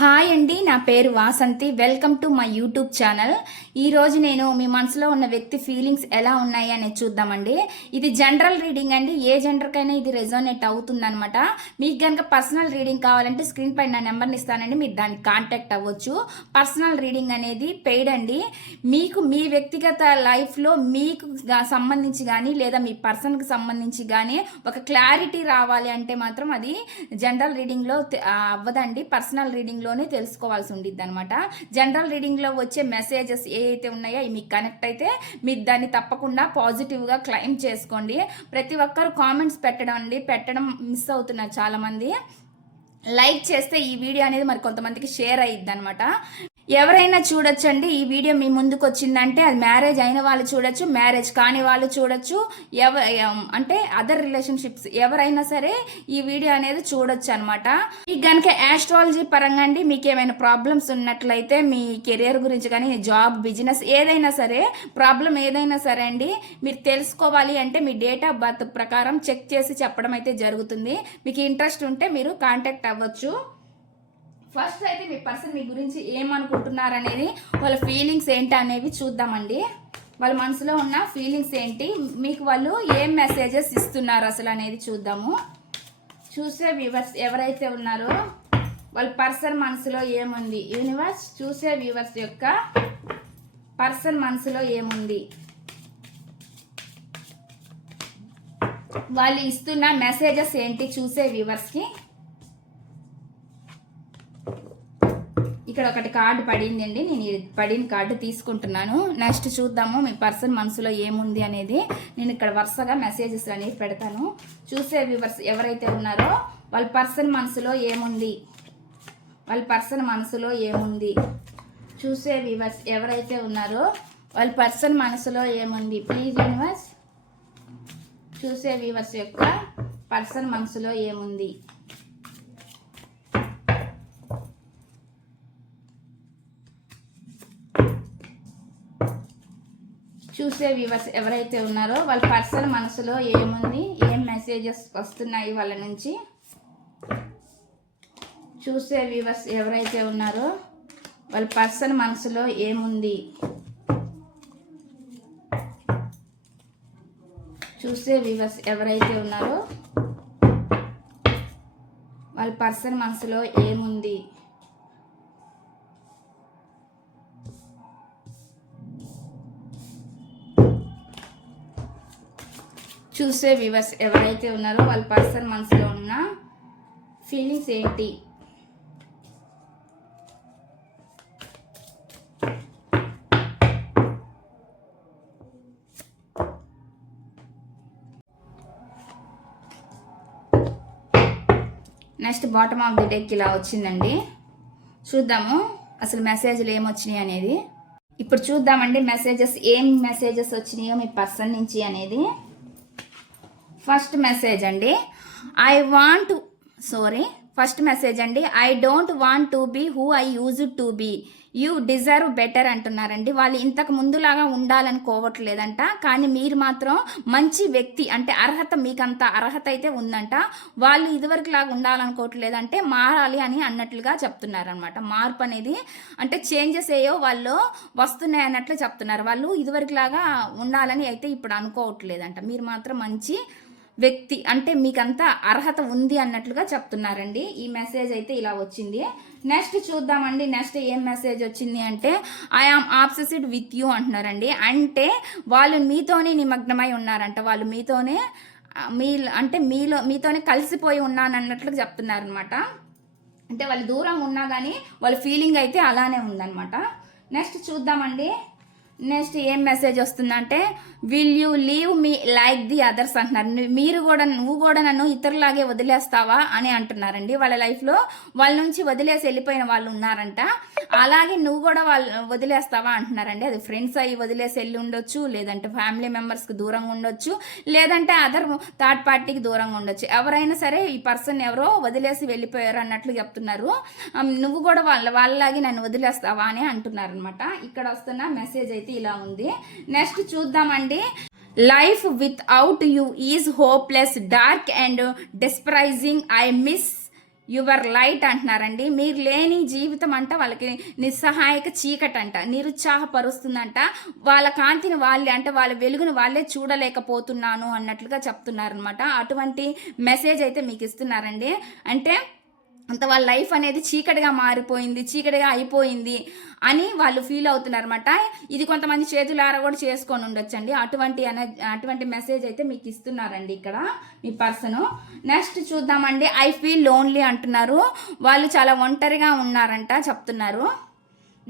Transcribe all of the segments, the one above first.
Hi అండి నా పేరు Vasanthi. Welcome to my YouTube channel. ఈరోజు నేను మీ మనసులో ఉన్న వ్యక్తి ఫీలింగ్స్ ఎలా ఉన్నాయి అనేది చూద్దామండి. ఇది జనరల్ రీడింగ్ అండి. ఏ జెండర్కైనా ఇది రెజోనేట్ అవుతుందనమాట మీకు కనుక పర్సనల్ రీడింగ్ కావాలంటే స్క్రీన్ పైన నా నెంబర్ని ఇస్తానండి. మీరు దానికి కాంటాక్ట్ అవ్వచ్చు. పర్సనల్ రీడింగ్ అనేది పెయిడ్ అండి. మీకు మీ వ్యక్తిగత లైఫ్లో మీకు సంబంధించి కానీ లేదా మీ పర్సన్కి సంబంధించి కానీ ఒక క్లారిటీ రావాలి అంటే మాత్రం అది జనరల్ రీడింగ్లో అవ్వదండి. పర్సనల్ రీడింగ్లో రీడింగ్లోనే తెలుసుకోవాల్సి ఉండిద్ది అనమాట జనరల్ రీడింగ్లో వచ్చే మెసేజెస్ ఏ అయితే ఉన్నాయో అవి మీకు కనెక్ట్ అయితే మీరు దాన్ని తప్పకుండా పాజిటివ్గా క్లైమ్ చేసుకోండి. ప్రతి ఒక్కరు కామెంట్స్ పెట్టడం అండి. పెట్టడం మిస్ అవుతున్నారు చాలామంది. లైక్ చేస్తే ఈ వీడియో అనేది మరి కొంతమందికి షేర్ అయ్యిద్ది అనమాట ఎవరైనా చూడొచ్చండి. ఈ వీడియో మీ ముందుకు వచ్చిందంటే అది మ్యారేజ్ అయిన వాళ్ళు చూడొచ్చు మ్యారేజ్ కాని వాళ్ళు చూడొచ్చు ఎవ అంటే అదర్ రిలేషన్షిప్స్ ఎవరైనా సరే ఈ వీడియో అనేది చూడొచ్చు అనమాట మీకు కనుక యాస్ట్రాలజీ పరంగా అండి మీకు ఏమైనా ప్రాబ్లమ్స్ ఉన్నట్లయితే మీ కెరియర్ గురించి కానీ జాబ్ బిజినెస్ ఏదైనా సరే ప్రాబ్లం ఏదైనా సరే అండి మీరు తెలుసుకోవాలి అంటే మీ డేట్ ఆఫ్ బర్త్ ప్రకారం చెక్ చేసి చెప్పడం అయితే జరుగుతుంది. మీకు ఇంట్రెస్ట్ ఉంటే మీరు కాంటాక్ట్ అవ్వచ్చు. ఫస్ట్ అయితే మీ పర్సన్ మీ గురించి ఏమనుకుంటున్నారు అనేది వాళ్ళ ఫీలింగ్స్ ఏంటి అనేవి చూద్దామండి. వాళ్ళ మనసులో ఉన్న ఫీలింగ్స్ ఏంటి? మీకు వాళ్ళు ఏం మెసేజెస్ ఇస్తున్నారు అసలు అనేది చూద్దాము. చూసే వ్యూవర్స్ ఎవరైతే ఉన్నారో వాళ్ళ పర్సన్ మనసులో ఏముంది? యూనివర్స్ చూసే వ్యూవర్స్ యొక్క పర్సన్ మనసులో ఏముంది? వాళ్ళు ఇస్తున్న మెసేజెస్ ఏంటి చూసే వ్యూవర్స్కి ఇక్కడ ఒకటి కార్డు పడిందండి. నేను పడిన కార్డు తీసుకుంటున్నాను. నెక్స్ట్ చూద్దాము మీ పర్సన్ మనసులో ఏముంది అనేది. నేను ఇక్కడ వరుసగా మెసేజెస్ అనేవి పెడతాను. చూసే వ్యూవర్స్ ఎవరైతే ఉన్నారో వాళ్ళ పర్సన్ మనసులో ఏముంది? వాళ్ళ పర్సన్ మనసులో ఏముంది? చూసే వ్యూవర్స్ ఎవరైతే ఉన్నారో వాళ్ళ పర్సన్ మనసులో ఏముంది? ప్లీజ్ యూనివర్స్ చూసే వ్యూవర్స్ యొక్క పర్సన్ మనసులో ఏముంది? చూసే వ్యూవర్స్ ఎవరైతే ఉన్నారో వాళ్ళ పర్సన్ మనసులో ఏముంది ఏం మెసేజెస్ వస్తున్నాయి వాళ్ళ నుంచి చూసే వ్యూవర్స్ ఎవరైతే ఉన్నారో వాళ్ళ పర్సన్ మనసులో ఏముంది? చూసే వ్యూవర్స్ ఎవరైతే ఉన్నారో వాళ్ళ పర్సన్ మనసులో ఏముంది? చూసే వ్యూవర్స్ ఎవరైతే ఉన్నారో వాళ్ళ పర్సన్ మనసులో ఉన్న ఫీలింగ్స్ ఏంటి? Next bottom of the deck ఇలా వచ్చిందండి. చూద్దాము అసలు మెసేజ్లు ఏమొచ్చినాయి అనేది. ఇప్పుడు చూద్దామండి మెసేజెస్ ఏం మెసేజెస్ వచ్చినాయో మీ పర్సన్ నుంచి అనేది. ఫస్ట్ మెసేజ్ అండి. I want sorry first message అండి. I don't want to be who I use to be you deserve better అంటున్నారండి. వాళ్ళు ఇంతకు ముందులాగా ఉండాలనుకోవట్లేదంట కానీ మీరు మాత్రం మంచి వ్యక్తి అంటే అర్హత మీకంత అర్హత అయితే ఉందంట. వాళ్ళు ఇదివరకు లాగా ఉండాలనుకోవట్లేదంటే మారాలి అని అన్నట్లుగా చెప్తున్నారనమాట మార్పు అనేది అంటే చేంజెస్ ఏయో వాళ్ళు వస్తున్నాయి అన్నట్లు చెప్తున్నారు. వాళ్ళు ఇదివరకులాగా ఉండాలని అయితే ఇప్పుడు అనుకోవట్లేదంట. మీరు మాత్రం మంచి వ్యక్తి అంటే మీకంతా అర్హత ఉంది అన్నట్లుగా చెప్తున్నారండి. ఈ మెసేజ్ అయితే ఇలా వచ్చింది. నెక్స్ట్ చూద్దామండి. నెక్స్ట్ ఏం మెసేజ్ వచ్చింది అంటే I am obsessed with you అంటున్నారండి. అంటే వాళ్ళు మీతోనే నిమగ్నమై ఉన్నారంట. వాళ్ళు మీతోనే మీ అంటే మీలో మీతోనే కలిసిపోయి ఉన్నానన్నట్లు చెప్తున్నారనమాట అంటే వాళ్ళు దూరంగా ఉన్నా కానీ వాళ్ళ ఫీలింగ్ అయితే అలానే ఉందన్నమాట. నెక్స్ట్ చూద్దామండి. నెక్స్ట్ ఏం మెసేజ్ వస్తుందంటే will you leave me like the others అంటున్నారు. మీరు కూడా నువ్వు కూడా నన్ను ఇతరులాగే వదిలేస్తావా అని అంటున్నారండి. వాళ్ళ లైఫ్లో వాళ్ళ నుంచి వదిలేసి వెళ్ళిపోయిన వాళ్ళు ఉన్నారంట. అలాగే నువ్వు కూడా వాళ్ళు వదిలేస్తావా అంటున్నారండి. అది ఫ్రెండ్స్ అయ్యి వదిలేసి వెళ్ళి ఉండొచ్చు లేదంటే ఫ్యామిలీ మెంబర్స్కి దూరంగా ఉండొచ్చు లేదంటే అదర్ థర్డ్ పార్టీకి దూరంగా ఉండొచ్చు. ఎవరైనా సరే ఈ పర్సన్ ఎవరో వదిలేసి వెళ్ళిపోయారు అన్నట్లు చెప్తున్నారు. నువ్వు కూడా వాళ్ళ వాళ్ళలాగే నన్ను వదిలేస్తావా అని అంటున్నారనమాట ఇక్కడ వస్తున్న మెసేజ్ అయితే ఇలా ఉంది. నెక్స్ట్ చూద్దామండి. Life without you is hopeless dark and despairing I miss your light అంటున్నారండి. మీరు లేని జీవితం అంట వాళ్ళకి నిస్సహాయక చీకటి అంట నిరుత్సాహపరుస్తుందంట. వాళ్ళ కాంతిని వాళ్ళే అంటే వాళ్ళ వెలుగును వాళ్ళే చూడలేకపోతున్నాను అన్నట్లుగా చెప్తున్నారనమాట అటువంటి మెసేజ్ అయితే మీకు ఇస్తున్నారండి. అంటే అంత వాళ్ళ లైఫ్ అనేది చీకటిగా మారిపోయింది చీకటిగా అయిపోయింది అని వాళ్ళు ఫీల్ అవుతున్నారు అనమాట ఇది కొంతమంది చేతులారా కూడా చేసుకొని ఉండొచ్చండి. అటువంటి అటువంటి మెసేజ్ అయితే మీకు ఇస్తున్నారండి ఇక్కడ మీ పర్సన్. నెక్స్ట్ చూద్దామండి. ఐ ఫీల్ లోన్లీ అంటున్నారు. వాళ్ళు చాలా ఒంటరిగా ఉన్నారంట చెప్తున్నారు.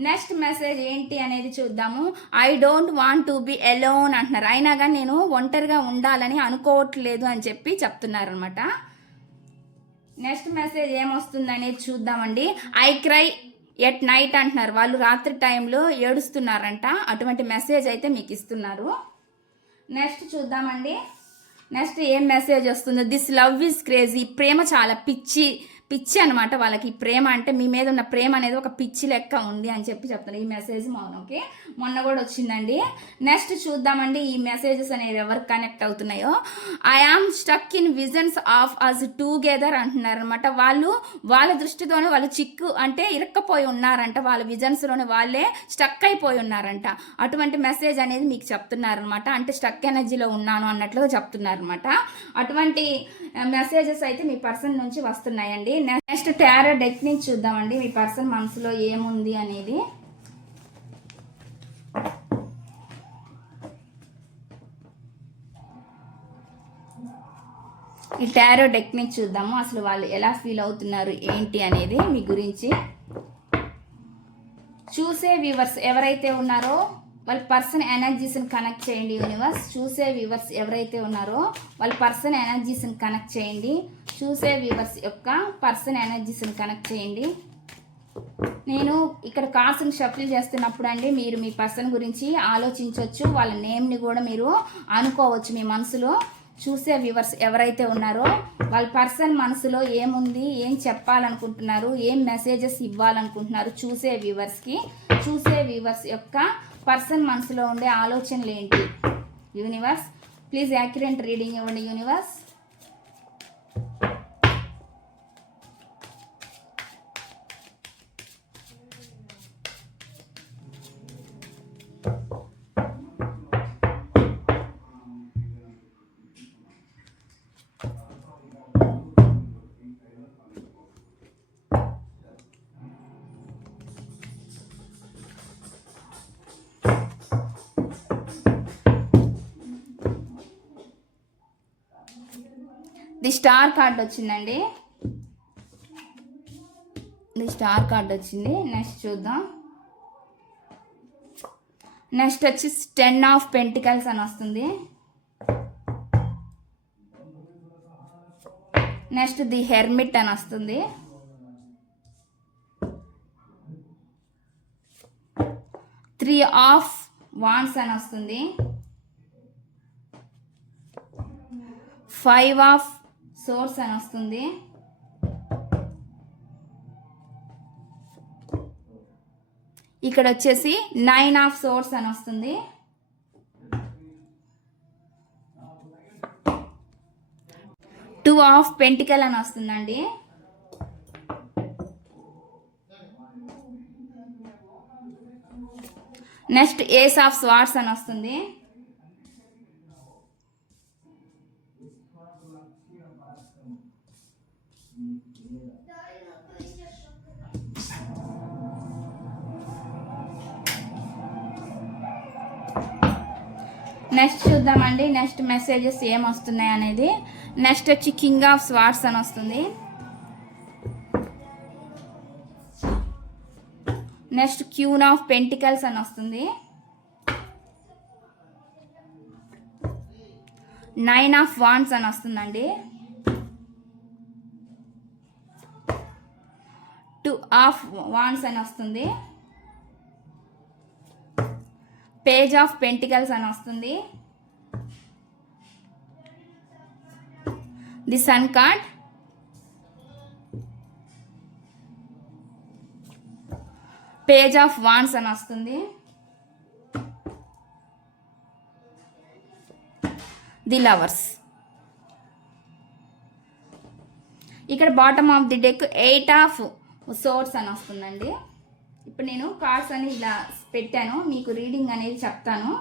నెక్స్ట్ మెసేజ్ ఏంటి అనేది చూద్దాము. I don't want to be alone అంటున్నారు. అయినా కానీ నేను ఒంటరిగా ఉండాలని అనుకోవట్లేదు అని చెప్పి చెప్తున్నారు అనమాట నెక్స్ట్ మెసేజ్ ఏమొస్తుందనేది చూద్దామండి. ఐ క్రై ఎట్ నైట్ అంటున్నారు. వాళ్ళు రాత్రి టైంలో ఏడుస్తున్నారంట. అటువంటి మెసేజ్ అయితే మీకు ఇస్తున్నారు. నెక్స్ట్ చూద్దామండి. నెక్స్ట్ ఏం మెసేజ్ వస్తుందో? This love is crazy. ప్రేమ చాలా పిచ్చి. పిచ్చి అనమాట వాళ్ళకి ప్రేమ అంటే మీ మీద ఉన్న ప్రేమ అనేది ఒక పిచ్చి లెక్క ఉంది అని చెప్పి చెప్తున్నారు ఈ మెసేజ్ మౌనంకి మొన్న కూడా వచ్చిందండి. నెక్స్ట్ చూద్దామండి ఈ మెసేజెస్ అనేవి ఎవరికి కనెక్ట్ అవుతున్నాయో. I am stuck in visions of us together అంటున్నారు అనమాట వాళ్ళు వాళ్ళ దృష్టితోనే వాళ్ళు చిక్కు అంటే ఇరక్కపోయి ఉన్నారంట. వాళ్ళ విజన్స్లోనే వాళ్ళే స్టక్ అయిపోయి ఉన్నారంట. అటువంటి మెసేజ్ అనేది మీకు చెప్తున్నారనమాట అంటే స్టక్ ఎనర్జీలో ఉన్నాను అన్నట్లుగా చెప్తున్నారనమాట అటువంటి మెసేజెస్ అయితే మీ పర్సన్ నుంచి వస్తున్నాయండి. నెక్స్ట్ టారో టెక్నిక్ చూద్దామండి. మీ పర్సన్ మనసులో ఏముంది అనేది. ఈ టారో టెక్నిక్ చూద్దాము. అసలు వాళ్ళు ఎలా ఫీల్ అవుతున్నారు ఏంటి అనేది మీ గురించి. చూసే వ్యూవర్స్ ఎవరైతే ఉన్నారో వాళ్ళ పర్సన్ ఎనర్జీస్ని కనెక్ట్ చేయండి యూనివర్స్. చూసే వ్యూవర్స్ ఎవరైతే ఉన్నారో వాళ్ళ పర్సన్ ఎనర్జీస్ని కనెక్ట్ చేయండి. చూసే వ్యూవర్స్ యొక్క పర్సన్ ఎనర్జీస్ని కనెక్ట్ చేయండి. నేను ఇక్కడ కార్డ్స్ని షఫిల్ చేస్తున్నప్పుడు అండి మీరు మీ పర్సన్ గురించి ఆలోచించవచ్చు వాళ్ళ నేమ్ని కూడా మీరు అనుకోవచ్చు మీ మనసులో. చూసే వ్యూవర్స్ ఎవరైతే ఉన్నారో వాళ్ళ పర్సన్ మనసులో ఏముంది ఏం చెప్పాలనుకుంటున్నారు ఏం మెసేజెస్ ఇవ్వాలనుకుంటున్నారు చూసే వ్యూవర్స్కి చూసే వ్యూవర్స్ యొక్క పర్సన్ మనసులో ఉండే ఆలోచనలు ఏంటి? యూనివర్స్ ప్లీజ్ యాక్యురెంట్ రీడింగ్ ఇవ్వండి యూనివర్స్ ది స్టార్ కార్డ్ వచ్చిందండి. ది స్టార్ కార్డ్ వచ్చింది. నెక్స్ట్ చూద్దాం. నెక్స్ట్ వచ్చి టెన్ ఆఫ్ పెంటికల్స్ అని వస్తుంది. నెక్స్ట్ ది హెర్మిట్ అని వస్తుంది. త్రీ ఆఫ్ వాన్స్ అని వస్తుంది. ఫైవ్ ఆఫ్ సోర్స్ అని వస్తుంది. ఇక్కడ వచ్చేసి నైన్ ఆఫ్ సోర్స్ అని వస్తుంది. టూ ఆఫ్ పెంటికల్ అని వస్తుందండి. నెక్స్ట్ ఏస్ ఆఫ్ స్వార్ట్స్ అని వస్తుంది. నెక్స్ట్ చూద్దామండి. నెక్స్ట్ మెసేజెస్ ఏం వస్తున్నాయి అనేది. నెక్స్ట్ వచ్చి కింగ్ ఆఫ్ స్వార్ట్స్ అని వస్తుంది. నెక్స్ట్ క్యూన్ ఆఫ్ పెంటికల్స్ అని వస్తుంది. నైన్ ఆఫ్ వాన్స్ అని వస్తుందండి. టూ ఆఫ్ వాన్స్ అని వస్తుంది. పేజ్ ఆఫ్ పెంటికల్స్ అని వస్తుంది. The sun card. Page of wands అని వస్తుంది. The lovers. ఇక్కడ bottom of the deck eight of swords అని వస్తుందండి. ఇప్పుడు నేను కార్డ్స్ అని ఇలా పెట్టాను. మీకు రీడింగ్ అనేది చెప్తాను.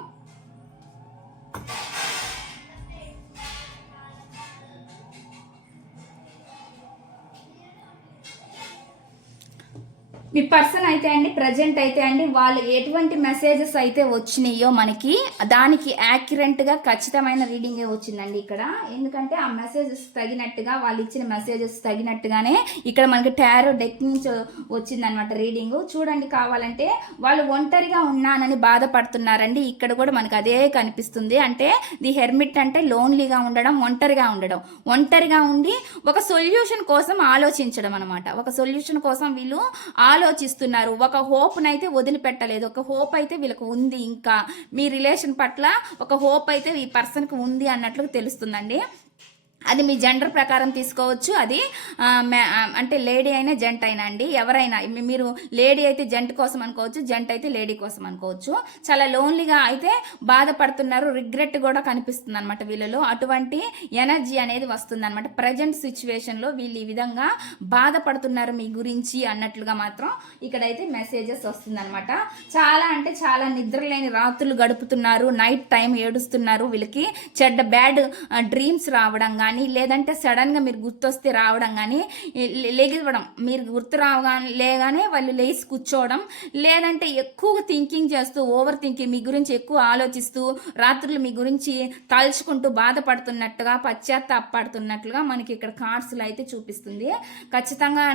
మీ పర్సన్ అయితే అండి ప్రజెంట్ అయితే అండి వాళ్ళు ఎటువంటి మెసేజెస్ అయితే వచ్చినాయో మనకి దానికి యాక్యురెంట్గా ఖచ్చితమైన రీడింగే వచ్చిందండి ఇక్కడ. ఎందుకంటే ఆ మెసేజెస్ తగినట్టుగా వాళ్ళు ఇచ్చిన మెసేజెస్ తగినట్టుగానే ఇక్కడ మనకి టారో డెక్ నుంచి వచ్చిందనమాట రీడింగ్. చూడండి కావాలంటే వాళ్ళు ఒంటరిగా ఉన్నానని బాధపడుతున్నారండి. ఇక్కడ కూడా మనకి అదే కనిపిస్తుంది. అంటే ది హెర్మిట్ అంటే లోన్లీగా ఉండడం ఒంటరిగా ఉండడం. ఒంటరిగా ఉండి ఒక సొల్యూషన్ కోసం ఆలోచించడం అనమాట ఒక సొల్యూషన్ కోసం వీళ్ళు ఆలోచిస్తున్నారు. ఒక హోప్నైతే వదిలిపెట్టలేదు. ఒక హోప్ అయితే వీళ్ళకి ఉంది ఇంకా. మీ రిలేషన్ పట్ల ఒక హోప్ అయితే ఈ పర్సన్కి ఉంది అన్నట్లు తెలుస్తుందండి. అది మీ జెండర్ ప్రకారం తీసుకోవచ్చు. అది మ్యా- అంటే లేడీ అయినా జెంట్ అయినా అండి ఎవరైనా మీరు లేడీ అయితే జెంట్ కోసం అనుకోవచ్చు జెంట్ అయితే లేడీ కోసం అనుకోవచ్చు. చాలా లోన్లీగా అయితే బాధపడుతున్నారు రిగ్రెట్ కూడా కనిపిస్తుంది అనమాట వీళ్ళలో. అటువంటి ఎనర్జీ అనేది వస్తుంది అనమాట ప్రజెంట్ సిచ్యువేషన్లో వీళ్ళు ఈ విధంగా బాధపడుతున్నారు మీ గురించి అన్నట్లుగా మాత్రం ఇక్కడైతే మెసేజెస్ వస్తుందన్నమాట. చాలా అంటే చాలా నిద్రలేని రాత్రులు గడుపుతున్నారు నైట్ టైం ఏడుస్తున్నారు. వీళ్ళకి చెడ్డ బ్యాడ్ డ్రీమ్స్ రావడంగా కానీ లేదంటే సడన్గా మీరు గుర్తొస్తే రావడం కానీ లేగివ్వడం మీరు గుర్తు రావగానే లేగానే వాళ్ళు లేచి కూర్చోవడం లేదంటే ఎక్కువ థింకింగ్ చేస్తూ ఓవర్ థింకింగ్ మీ గురించి ఎక్కువ ఆలోచిస్తూ రాత్రులు మీ గురించి తలుచుకుంటూ బాధపడుతున్నట్టుగా పశ్చాత్తాపడుతున్నట్లుగా మనకి ఇక్కడ కార్డ్స్లో అయితే చూపిస్తుంది. ఖచ్చితంగా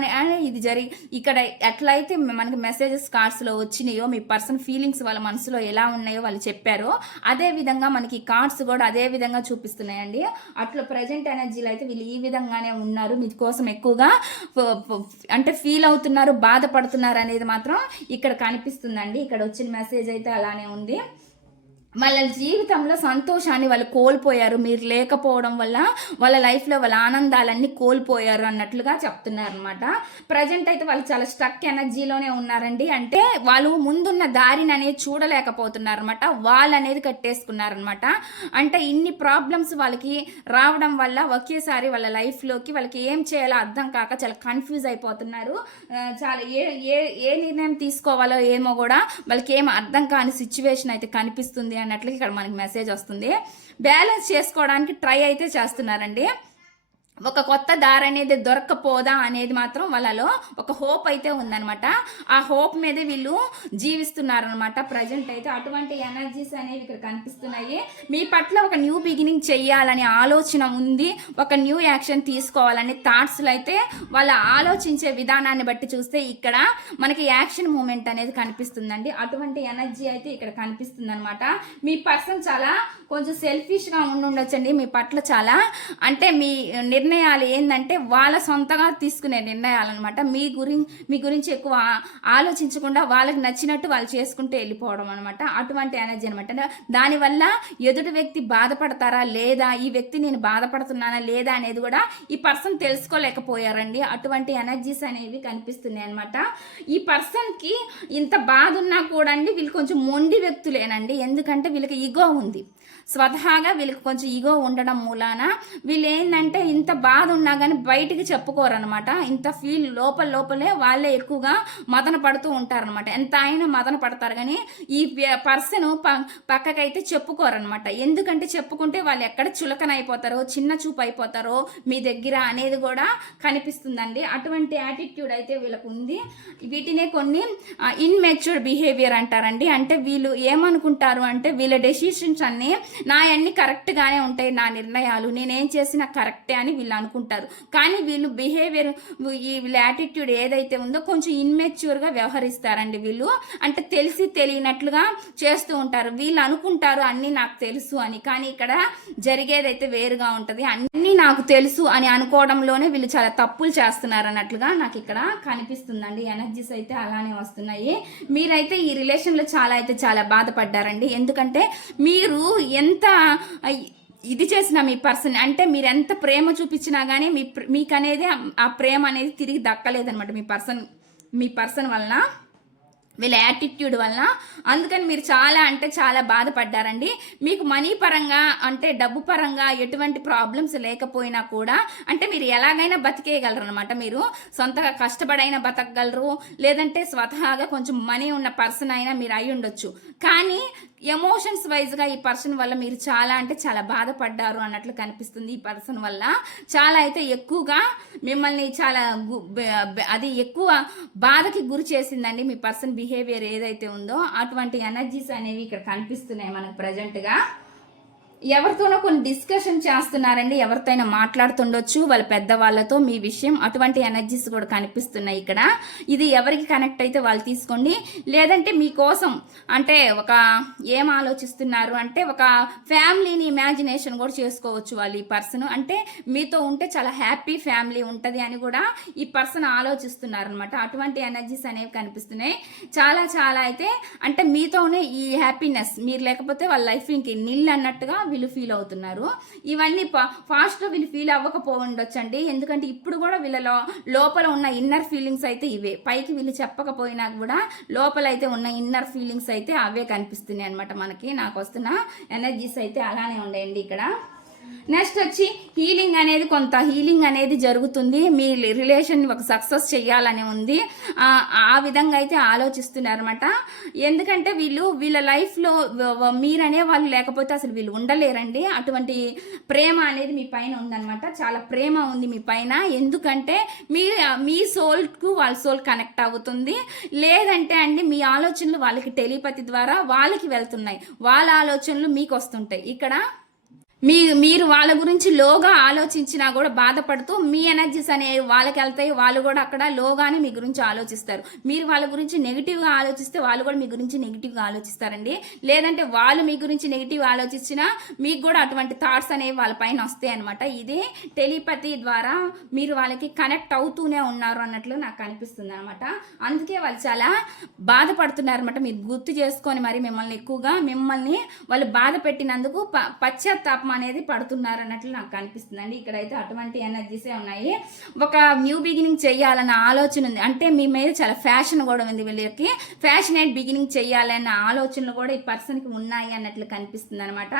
ఇది జరి ఇక్కడ ఎట్లయితే మనకి మెసేజెస్ కార్డ్స్లో వచ్చినాయో మీ పర్సన్ ఫీలింగ్స్ వాళ్ళ మనసులో ఎలా ఉన్నాయో వాళ్ళు చెప్పారో అదే విధంగా మనకి కార్డ్స్ కూడా అదే విధంగా చూపిస్తున్నాయండి. అట్లా ప్రజెంట్ ఎనర్జీలో అయితే వీళ్ళు ఈ విధంగానే ఉన్నారు. మీకోసం ఎక్కువగా అంటే ఫీల్ అవుతున్నారు బాధపడుతున్నారు అనేది మాత్రం ఇక్కడ కనిపిస్తుందండి. ఇక్కడ వచ్చిన మెసేజ్ అయితే అలానే ఉంది. వాళ్ళ జీవితంలో సంతోషాన్ని వాళ్ళు కోల్పోయారు. మీరు లేకపోవడం వల్ల వాళ్ళ లైఫ్లో వాళ్ళ ఆనందాలన్నీ కోల్పోయారు అన్నట్లుగా చెప్తున్నారు అనమాట ప్రజెంట్ అయితే వాళ్ళు చాలా స్టక్ ఎనర్జీలోనే ఉన్నారండి. అంటే వాళ్ళు ముందున్న దారిని అనేది చూడలేకపోతున్నారు అనమాట వాళ్ళు అనేది కట్టేసుకున్నారనమాట అంటే ఇన్ని ప్రాబ్లమ్స్ వాళ్ళకి రావడం వల్ల ఒకేసారి వాళ్ళ లైఫ్లోకి వాళ్ళకి ఏం చేయాలో అర్థం కాక చాలా కన్ఫ్యూజ్ అయిపోతున్నారు. చాలా ఏ ఏ ఏ నిర్ణయం తీసుకోవాలో ఏమో కూడా వాళ్ళకి ఏం అర్థం కాని సిచ్యువేషన్ అయితే కనిపిస్తుంది అన్నట్లు ఇక్కడ మనకి మెసేజ్ వస్తుంది. బ్యాలెన్స్ చేసుకోవడానికి ట్రై అయితే చేస్తున్నారండి. ఒక కొత్త దారి అనేది దొరకపోదా అనేది మాత్రం వాళ్ళలో ఒక హోప్ అయితే ఉందన్నమాట. ఆ హోప్ మీద వీళ్ళు జీవిస్తున్నారనమాట ప్రజెంట్ అయితే అటువంటి ఎనర్జీస్ అనేవి ఇక్కడ కనిపిస్తున్నాయి. మీ పట్ల ఒక న్యూ బిగినింగ్ చెయ్యాలనే ఆలోచన ఉంది. ఒక న్యూ యాక్షన్ తీసుకోవాలనే థాట్స్లో అయితే వాళ్ళ ఆలోచించే విధానాన్ని బట్టి చూస్తే ఇక్కడ మనకి యాక్షన్ మూమెంట్ అనేది కనిపిస్తుందండి. అటువంటి ఎనర్జీ అయితే ఇక్కడ కనిపిస్తుంది అనమాట మీ పర్సన్ చాలా కొంచెం సెల్ఫిష్గా ఉండి ఉండొచ్చండి మీ పట్ల చాలా అంటే మీ నిర్ణయాలు ఏంటంటే వాళ్ళ సొంతగా తీసుకునే నిర్ణయాలు అనమాట మీ గురించి మీ గురించి ఎక్కువ ఆలోచించకుండా వాళ్ళకి నచ్చినట్టు వాళ్ళు చేసుకుంటూ వెళ్ళిపోవడం అనమాట అటువంటి ఎనర్జీ అనమాట దానివల్ల ఎదుటి వ్యక్తి బాధపడతారా? లేదా ఈ వ్యక్తి నేను బాధపడుతున్నానా? లేదా అనేది కూడా ఈ పర్సన్ తెలుసుకోలేకపోయారండి. అటువంటి ఎనర్జీస్ అనేవి కనిపిస్తున్నాయి అనమాట ఈ పర్సన్కి ఇంత బాధ ఉన్నా కూడా అండి వీళ్ళు కొంచెం మొండి వ్యక్తులేనండి. ఎందుకంటే వీళ్ళకి ఈగో ఉంది. స్వతహాగా వీళ్ళకి కొంచెం ఈగో ఉండడం మూలాన వీళ్ళు ఏంటంటే ఇంత బాధ ఉన్నా కానీ బయటికి చెప్పుకోరనమాట ఇంత ఫీల్ లోపల లోపలే వాళ్ళే ఎక్కువగా మదన పడుతూ ఉంటారనమాట ఎంత అయినా మదన పడతారు కానీ ఈ పర్సన్ పక్కకైతే చెప్పుకోరనమాట ఎందుకంటే చెప్పుకుంటే వాళ్ళు ఎక్కడ చులకన అయిపోతారో చిన్న చూపు అయిపోతారో మీ దగ్గర అనేది కూడా కనిపిస్తుందండి. అటువంటి యాటిట్యూడ్ అయితే వీళ్ళకు ఉంది వీటినే కొన్ని ఇన్మెచ్యూర్ బిహేవియర్ అంటారండి. అంటే వీళ్ళు ఏమనుకుంటారు అంటే వీళ్ళ డెసిషన్స్ అన్నీ నా అన్ని కరెక్ట్గానే ఉంటాయి నా నిర్ణయాలు. నేనేం చేసినా కరెక్టే అని వీళ్ళు అనుకుంటారు. కానీ వీళ్ళు బిహేవియర్ ఈ వీళ్ళ యాటిట్యూడ్ ఏదైతే ఉందో కొంచెం ఇన్మెచ్యూర్గా వ్యవహరిస్తారండి వీళ్ళు. అంటే తెలిసి తెలియనట్లుగా చేస్తూ ఉంటారు. వీళ్ళు అనుకుంటారు అన్నీ నాకు తెలుసు అని. కానీ ఇక్కడ జరిగేదైతే వేరుగా ఉంటుంది. అన్నీ నాకు తెలుసు అని అనుకోవడంలోనే వీళ్ళు చాలా తప్పులు చేస్తున్నారు అన్నట్లుగా నాకు ఇక్కడ కనిపిస్తుందండి. ఎనర్జీస్ అయితే అలానే వస్తున్నాయి. మీరైతే ఈ రిలేషన్లో చాలా అయితే చాలా బాధపడ్డారండి. ఎందుకంటే మీరు ఎంత ఇది చేసిన మీ పర్సన్ అంటే మీరు ఎంత ప్రేమ చూపించినా కానీ మీ ప్ర- మీకు అనేది ఆ- ప్రేమ అనేది తిరిగి దక్కలేదనమాట మీ పర్సన్ మీ పర్సన్ వలన వీళ్ళ యాటిట్యూడ్ వలన. అందుకని మీరు చాలా అంటే చాలా బాధపడ్డారండి. మీకు మనీ పరంగా అంటే డబ్బు పరంగా ఎటువంటి ప్రాబ్లమ్స్ లేకపోయినా కూడా అంటే మీరు ఎలాగైనా బతికేయగలరు అనమాట మీరు. సొంతగా కష్టపడైనా బతకగలరు లేదంటే స్వతహాగా కొంచెం మనీ ఉన్న పర్సన్ అయినా మీరు అయి ఉండొచ్చు కానీ ఎమోషన్స్ వైజ్గా ఈ పర్సన్ వల్ల మీరు చాలా అంటే చాలా బాధపడ్డారు అన్నట్లు కనిపిస్తుంది ఈ పర్సన్ వల్ల. చాలా అయితే ఎక్కువగా మిమ్మల్ని చాలా అది ఎక్కువ బాధకి గురి చేసిందండి మీ పర్సన్ బిహేవియర్ ఏదైతే ఉందో. అటువంటి ఎనర్జీస్ అనేవి ఇక్కడ కనిపిస్తున్నాయి మనకు ప్రజెంట్గా ఎవరితోనో కొన్ని డిస్కషన్ చేస్తున్నారండి ఎవరితోనైనా మాట్లాడుతుండొచ్చు వాళ్ళ పెద్దవాళ్ళతో మీ విషయం అటువంటి ఎనర్జీస్ కూడా కనిపిస్తున్నాయి ఇక్కడ. ఇది ఎవరికి కనెక్ట్ అయితే వాళ్ళు తీసుకోండి. లేదంటే మీకోసం అంటే ఒక ఏం ఆలోచిస్తున్నారు అంటే ఒక ఫ్యామిలీని ఇమాజినేషన్ కూడా చేసుకోవచ్చు వాళ్ళు ఈ పర్సన్ అంటే మీతో ఉంటే చాలా హ్యాపీ ఫ్యామిలీ ఉంటుంది అని కూడా ఈ పర్సన్ ఆలోచిస్తున్నారు అనమాట అటువంటి ఎనర్జీస్ అనేవి కనిపిస్తున్నాయి. చాలా చాలా అయితే అంటే మీతోనే ఈ హ్యాపీనెస్ మీరు లేకపోతే వాళ్ళ లైఫ్ ఇంక నీళ్ళు అన్నట్టుగా వీళ్ళు ఫీల్ అవుతున్నారు. ఇవన్నీ ఫాస్ట్గా వీళ్ళు ఫీల్ అవ్వకపోవచ్చు ఎందుకంటే ఇప్పుడు కూడా వీళ్ళలో లోపల ఉన్న ఇన్నర్ ఫీలింగ్స్ అయితే ఇవే. పైకి వీళ్ళు చెప్పకపోయినా కూడా లోపల అయితే ఉన్న ఇన్నర్ ఫీలింగ్స్ అయితే అవే కనిపిస్తున్నాయి అనమాట మనకి. నాకు వస్తున్న ఎనర్జీస్ అయితే అలానే ఉండేయండి ఇక్కడ. నెక్స్ట్ వచ్చి హీలింగ్ అనేది కొంత హీలింగ్ అనేది జరుగుతుంది. మీ రిలేషన్ ఒక సక్సెస్ చేయాలని ఉంది. ఆ విధంగా అయితే ఆలోచిస్తున్నారన్నమాట. ఎందుకంటే వీళ్ళు వీళ్ళ లైఫ్లో మీరనే వాళ్ళు లేకపోతే అసలు వీళ్ళు ఉండలేరండి. అటువంటి ప్రేమ అనేది మీ పైన ఉందన్నమాట. చాలా ప్రేమ ఉంది మీ పైన. ఎందుకంటే మీ మీ సోల్కు వాళ్ళ సోల్ కనెక్ట్ అవుతుంది. లేదంటే అండి మీ ఆలోచనలు వాళ్ళకి టెలిపతి ద్వారా వాళ్ళకి వెళ్తున్నాయి. వాళ్ళ ఆలోచనలు మీకు వస్తుంటాయి. ఇక్కడ మీ మీరు వాళ్ళ గురించి లోగా ఆలోచించినా కూడా బాధపడుతూ మీ ఎనర్జీస్ అనేవి వాళ్ళకి వెళ్తాయి. వాళ్ళు కూడా అక్కడ లోగానే మీ గురించి ఆలోచిస్తారు. మీరు వాళ్ళ గురించి నెగిటివ్గా ఆలోచిస్తే వాళ్ళు కూడా మీ గురించి నెగిటివ్గా ఆలోచిస్తారండి. లేదంటే వాళ్ళు మీ గురించి నెగిటివ్ ఆలోచించినా మీకు కూడా అటువంటి థాట్స్ అనేవి వాళ్ళ పైన వస్తాయి అనమాట ఇదే టెలిపతి ద్వారా మీరు వాళ్ళకి కనెక్ట్ అవుతూనే ఉన్నారు అన్నట్లు నాకు అనిపిస్తుంది అనమాట అందుకే వాళ్ళు చాలా బాధపడుతున్నారు అనమాట మీరు గుర్తు చేసుకొని మరి మిమ్మల్ని ఎక్కువగా మిమ్మల్ని వాళ్ళు బాధ పెట్టినందుకు ప- పశ్చాత్తాపం అనేది పడుతున్నారు అన్నట్లు నాకు అనిపిస్తుందండి ఇక్కడైతే అటువంటి ఎనర్జీసే ఉన్నాయి. ఒక న్యూ బిగినింగ్ చేయాలన్న ఆలోచన ఉంది. అంటే మీ మీద చాలా ఫ్యాషన్ కూడా ఉంది వీళ్ళకి. ఫ్యాషనేట్ బిగినింగ్ చేయాలన్న ఆలోచనలు కూడా ఈ పర్సన్కి ఉన్నాయి అన్నట్లు కనిపిస్తుంది అనమాట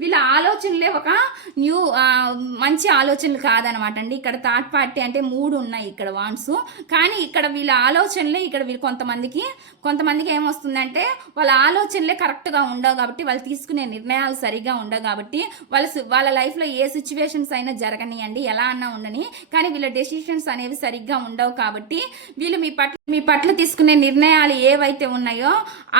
వీళ్ళ ఆలోచనలే ఒక న్యూ మంచి ఆలోచనలు కాదనమాట అండి. ఇక్కడ థర్డ్ పార్టీ అంటే మూడు ఉన్నాయి ఇక్కడ వాన్స్ కానీ ఇక్కడ వీళ్ళ ఆలోచనలే ఇక్కడ వీళ్ళు కొంతమందికి కొంతమందికి ఏమొస్తుందంటే వాళ్ళ ఆలోచనలే కరెక్ట్గా ఉండవు కాబట్టి వాళ్ళు తీసుకునే నిర్ణయాలు సరిగా ఉండవు కాబట్టి వాళ్ళ వాళ్ళ వాళ్ళ లైఫ్లో ఏ సిచ్యువేషన్స్ అయినా జరగనియండి ఎలా అన్నా ఉండని. కానీ వీళ్ళ డెసిషన్స్ అనేవి సరిగ్గా ఉండవు కాబట్టి వీళ్ళు మీ పట్ల మీ పట్ల తీసుకునే నిర్ణయాలు ఏవైతే ఉన్నాయో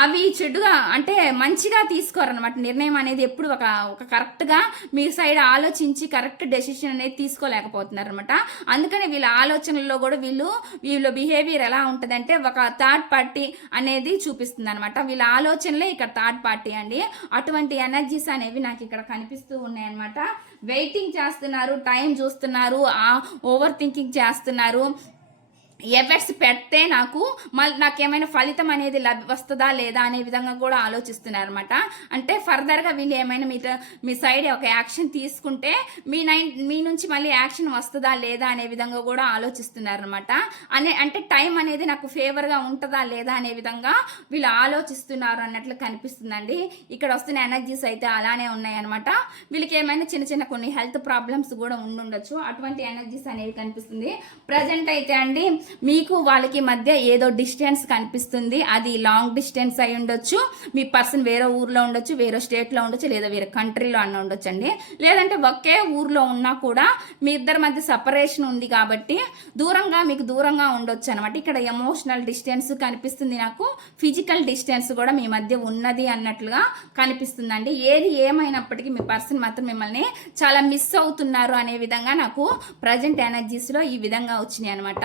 అవి చెడుగా అంటే మంచిగా తీసుకోరనమాట నిర్ణయం అనేది ఎప్పుడు ఒక ఒక కరెక్ట్గా మీ సైడ్ ఆలోచించి కరెక్ట్ డెసిషన్ అనేది తీసుకోలేకపోతున్నారు అనమాట అందుకని వీళ్ళ ఆలోచనల్లో కూడా వీళ్ళు వీళ్ళ బిహేవియర్ ఎలా ఉంటుందంటే ఒక థర్డ్ పార్టీ అనేది చూపిస్తుంది అనమాట వీళ్ళ ఆలోచనలే ఇక్కడ థర్డ్ పార్టీ అండి. అటువంటి ఎనర్జీస్ అనేవి నాకు ఇక్కడ కనిపిస్తూ ఉన్నాయన్నమాట. వెయిటింగ్ చేస్తున్నారు టైం చూస్తున్నారు ఓవర్ థింకింగ్ చేస్తున్నారు. ఎఫెక్ట్స్ పెడితే నాకు మళ్ళీ నాకేమైనా ఫలితం అనేది లభి వస్తుందా లేదా అనే విధంగా కూడా ఆలోచిస్తున్నారు అనమాట అంటే ఫర్దర్గా వీళ్ళు ఏమైనా మీ మీ సైడ్ ఒక యాక్షన్ తీసుకుంటే మీ నైన్ మీ నుంచి మళ్ళీ యాక్షన్ వస్తుందా లేదా అనే విధంగా కూడా ఆలోచిస్తున్నారు అనమాట అనే అంటే టైం అనేది నాకు ఫేవర్గా ఉంటుందా లేదా అనే విధంగా వీళ్ళు ఆలోచిస్తున్నారు అన్నట్లు కనిపిస్తుందండి. ఇక్కడ వస్తున్న ఎనర్జీస్ అయితే అలానే ఉన్నాయన్నమాట. వీళ్ళకి ఏమైనా చిన్న చిన్న కొన్ని హెల్త్ ప్రాబ్లమ్స్ కూడా ఉండుండొచ్చు. అటువంటి ఎనర్జీస్ అనేవి కనిపిస్తుంది. ప్రజెంట్ అయితే అండి మీకు వాళ్ళకి మధ్య ఏదో డిస్టెన్స్ కనిపిస్తుంది. అది లాంగ్ డిస్టెన్స్ అయి ఉండొచ్చు. మీ పర్సన్ వేరే ఊర్లో ఉండొచ్చు వేరే స్టేట్లో ఉండొచ్చు లేదా వేరే కంట్రీలో అన్న ఉండొచ్చు అండి లేదంటే ఒకే ఊర్లో ఉన్నా కూడా మీ ఇద్దరి మధ్య సపరేషన్ ఉంది కాబట్టి దూరంగా మీకు దూరంగా ఉండొచ్చు అనమాట ఇక్కడ ఎమోషనల్ డిస్టెన్స్ కనిపిస్తుంది నాకు. ఫిజికల్ డిస్టెన్స్ కూడా మీ మధ్య ఉన్నది అన్నట్లుగా కనిపిస్తుందండి. ఏది ఏమైనప్పటికీ మీ పర్సన్ మాత్రం మిమ్మల్ని చాలా మిస్ అవుతున్నారు అనే విధంగా నాకు ప్రజెంట్ ఎనర్జీస్లో ఈ విధంగా వచ్చినాయి అనమాట